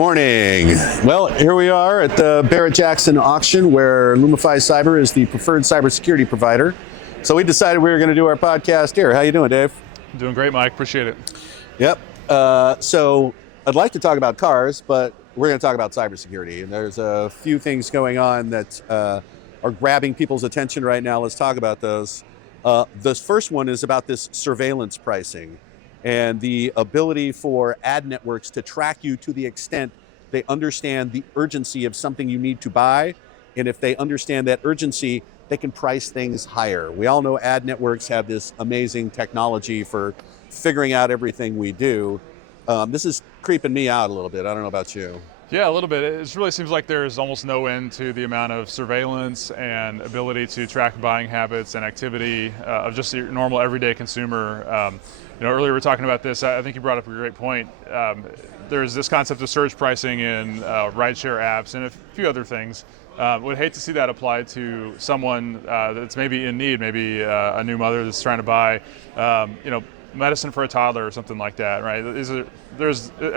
morning. Well, here we are at the Barrett-Jackson auction where Lumifi Cyber is the preferred cybersecurity provider. So we decided we were going to do our podcast here. How you doing, Dave? Doing great, Mike. Appreciate it. Yep. So I'd like to talk about cars, but we're going to talk about cybersecurity. And there's a few things going on that are grabbing people's attention right now. Let's talk about those. This first one is about this surveillance pricing and the ability for ad networks to track you to the extent they understand the urgency of something you need to buy. And if they understand that urgency, they can price things higher. We all know ad networks have this amazing technology for figuring out everything we do. This is creeping me out a little bit. I don't know about you. Yeah, a little bit. It really seems like there's almost no end to the amount of surveillance and ability to track buying habits and activity of just your normal everyday consumer. Earlier we were talking about this. I think you brought up a great point. There's this concept of surge pricing in rideshare apps and a few other things. Would hate to see that applied to someone that's maybe in need, maybe a new mother that's trying to buy, medicine for a toddler or something like that, right? It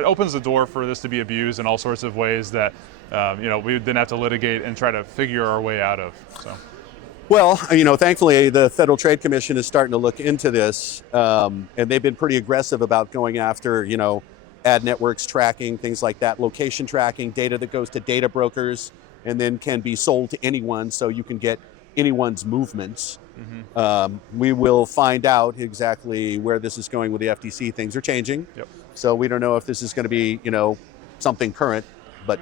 opens the door for this to be abused in all sorts of ways that we would then have to litigate and try to figure our way out of. So. Well, thankfully the Federal Trade Commission is starting to look into this, and they've been pretty aggressive about going after, ad networks tracking, things like that, location tracking, data that goes to data brokers and then can be sold to anyone so you can get anyone's movements. Mm-hmm. We will find out exactly where this is going with the FTC. Things are changing. Yep. So we don't know if this is going to be, something current, but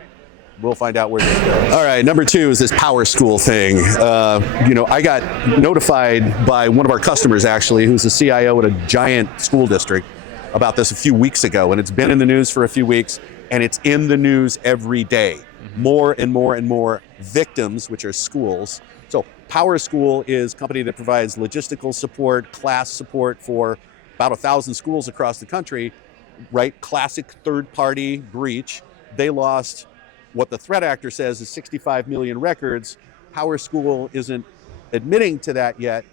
we'll find out where this goes. All right, number two is this PowerSchool thing. I got notified by one of our customers, actually, who's the CIO at a giant school district, about this a few weeks ago, and it's been in the news for a few weeks, and it's in the news every day. Mm-hmm. More and more and more victims, which are schools. So PowerSchool is a company that provides logistical support, class support for about 1,000 schools across the country, right? Classic third-party breach. They lost what the threat actor says is 65 million records. PowerSchool isn't admitting to that yet,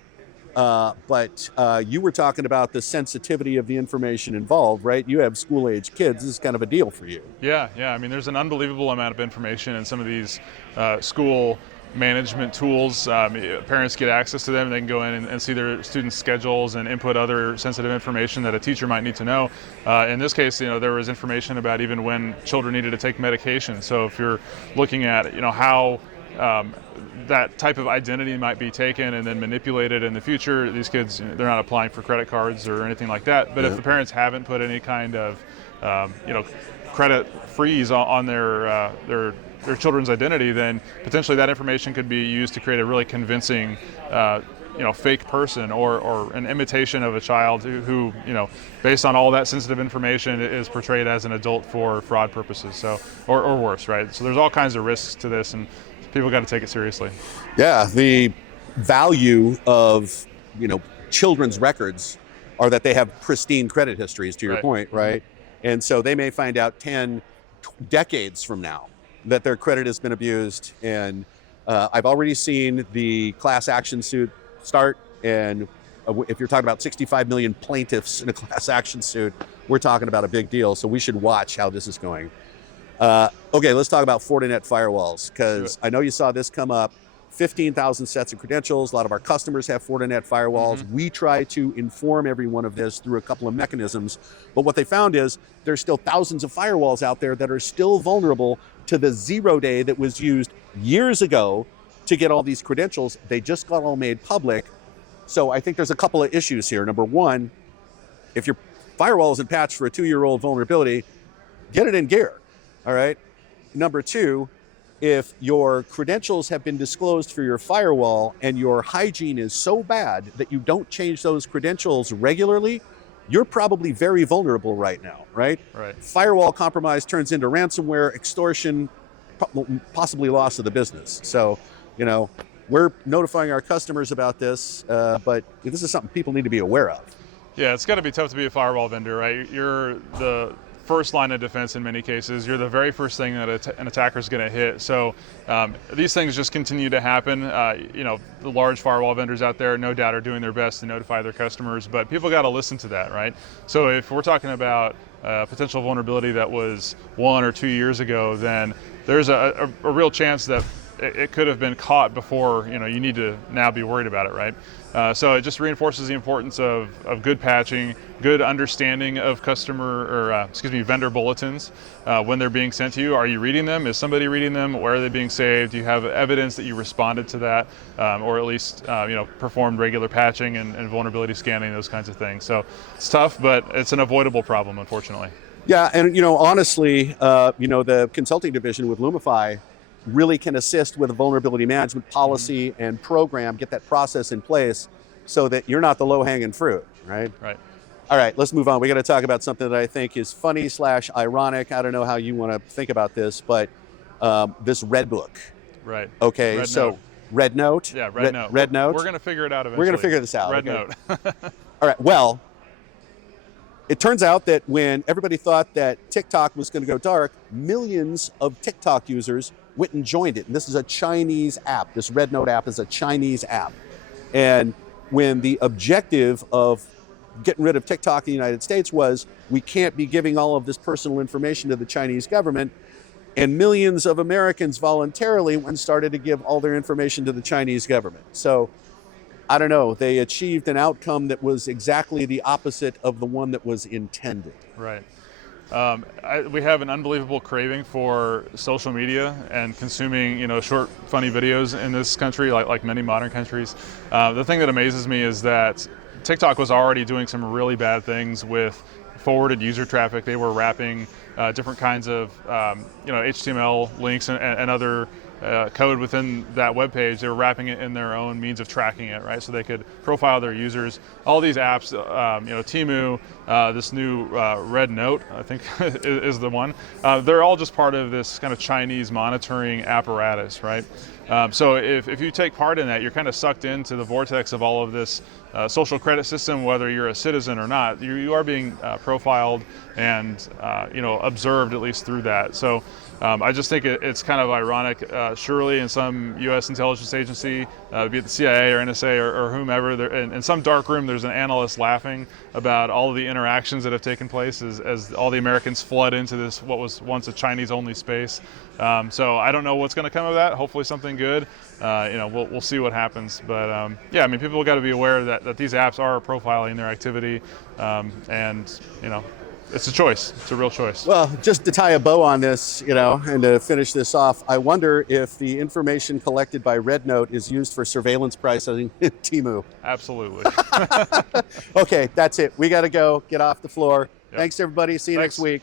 but you were talking about the sensitivity of the information involved, right? You have school-age kids. This is kind of a deal for you. Yeah. I mean, there's an unbelievable amount of information in some of these school management tools. Parents get access to them, and they can go in and see their students' schedules and input other sensitive information that a teacher might need to know. In this case, there was information about even when children needed to take medication. So if you're looking at, how that type of identity might be taken and then manipulated in the future, these kids, they're not applying for credit cards or anything like that. But if the parents haven't put any kind of, credit freeze on their children's identity, then potentially that information could be used to create a really convincing, fake person or an imitation of a child who, based on all that sensitive information, is portrayed as an adult for fraud purposes. So, or worse, right? So there's all kinds of risks to this, and people got to take it seriously. Yeah, the value of, children's records are that they have pristine credit histories, to your point, right? And so they may find out 10 decades from now that their credit has been abused. And I've already seen the class action suit start. And if you're talking about 65 million plaintiffs in a class action suit, we're talking about a big deal. So we should watch how this is going. Okay, let's talk about Fortinet firewalls, because I know you saw this come up. 15,000 sets of credentials. A lot of our customers have Fortinet firewalls. Mm-hmm. We try to inform everyone of this through a couple of mechanisms. But what they found is there's still thousands of firewalls out there that are still vulnerable to the 0 day that was used years ago to get all these credentials. They just got all made public. So I think there's a couple of issues here. Number one, if your firewall isn't patched for a 2-year-old vulnerability, get it in gear, all right? Number two, if your credentials have been disclosed for your firewall and your hygiene is so bad that you don't change those credentials regularly, you're probably very vulnerable right now, right? Firewall compromise turns into ransomware, extortion, possibly loss of the business. So, we're notifying our customers about this, but this is something people need to be aware of. Yeah, it's got to be tough to be a firewall vendor, right? You're the first line of defense in many cases. You're the very first thing that an attacker is going to hit. So these things just continue to happen. The large firewall vendors out there, no doubt, are doing their best to notify their customers, but people got to listen to that, right? So if we're talking about potential vulnerability that was 1 or 2 years ago, then there's a real chance that it could have been caught before you need to now be worried about it, right? So it just reinforces the importance of good patching, good understanding of vendor bulletins when they're being sent to you. Are you reading them? Is somebody reading them? Where are they being saved? Do you have evidence that you responded to that, or at least performed regular patching and vulnerability scanning, those kinds of things? So it's tough, but it's an avoidable problem, unfortunately. Yeah, and honestly, the consulting division with Lumifi really can assist with a vulnerability management policy and program, get that process in place so that you're not the low-hanging fruit, right? Right. All right, let's move on. We got to talk about something that I think is funny / ironic. I don't know how you want to think about this, but this Red Book. Right. Okay, Red Note. Yeah, Red Note. Red Note. We're going to figure it out eventually. We're going to figure this out. Red Note. All right, well, it turns out that when everybody thought that TikTok was going to go dark, millions of TikTok users went and joined it. And this is a Chinese app. This Red Note app is a Chinese app. And when the objective of getting rid of TikTok in the United States was, we can't be giving all of this personal information to the Chinese government, and millions of Americans voluntarily went and started to give all their information to the Chinese government. So I don't know, they achieved an outcome that was exactly the opposite of the one that was intended. Right. We have an unbelievable craving for social media and consuming, short, funny videos in this country, like many modern countries. The thing that amazes me is that TikTok was already doing some really bad things with forwarded user traffic. They were wrapping different kinds of, HTML links and other code within that web page. They were wrapping it in their own means of tracking it, right? So they could profile their users. All these apps, Temu, this new Red Note, I think is the one. They're all just part of this kind of Chinese monitoring apparatus, right? So if you take part in that, you're kind of sucked into the vortex of all of this social credit system, whether you're a citizen or not. You are being profiled and observed, at least through that. So I just think it's kind of ironic. Surely in some U.S. intelligence agency, be it the CIA or NSA or whomever, in some dark room, there's an analyst laughing about all of the interactions that have taken place as all the Americans flood into this, what was once a Chinese-only space. So I don't know what's going to come of that. Hopefully something good. We'll see what happens. But people got to be aware that these apps are profiling their activity, and it's a choice. It's a real choice. Well, just to tie a bow on this, and to finish this off, I wonder if the information collected by Red Note is used for surveillance pricing in Temu. Absolutely. Okay, that's it. We got to go. Get off the floor. Yep. Thanks, everybody. See you next week.